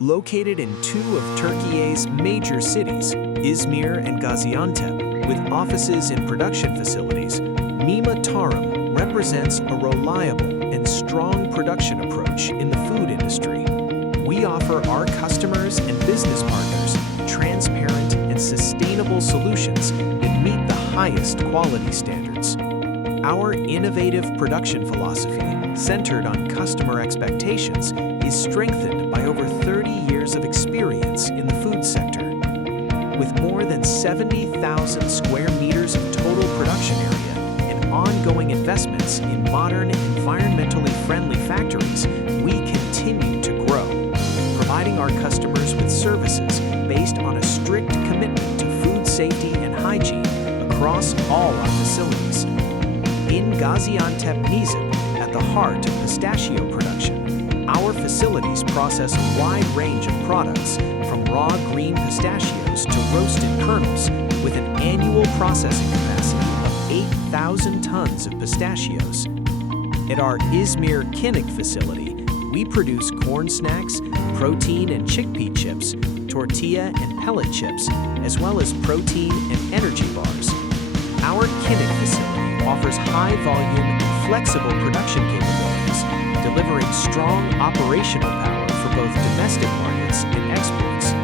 Located in two of Turkey's major cities, Izmir and Gaziantep, with offices and production facilities, Mima Tarım represents a reliable and strong production approach in the food industry. We offer our customers and business partners transparent and sustainable solutions that meet the highest quality standards. Our innovative production philosophy, centered on customer expectations, is strengthened by over 30 years of experience in the food sector. With more than 70,000 square meters of total production area and ongoing investments in modern, environmentally friendly factories, we continue to grow, providing our customers with services based on a strict commitment to food safety and hygiene across all our facilities. In Gaziantep Nizip, at the heart of pistachio production, our facilities process a wide range of products, from raw green pistachios to roasted kernels, with an annual processing capacity of 8,000 tons of pistachios. At our İzmir Kınık facility, we produce corn snacks, protein and chickpea chips, tortilla and pellet chips, as well as protein and energy bars. Our Kınık facility offers high-volume and flexible production capabilities, delivering strong operational power for both domestic markets and exports.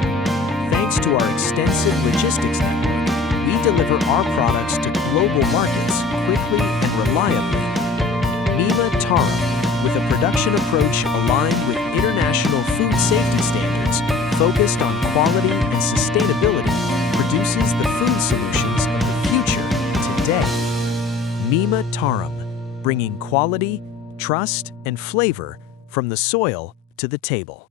Thanks to our extensive logistics network, we deliver our products to global markets quickly and reliably. Mima Tarım, with a production approach aligned with international food safety standards, focused on quality and sustainability, produces the food solutions of the future today. Mima Tarım, bringing quality, trust, and flavor from the soil to the table.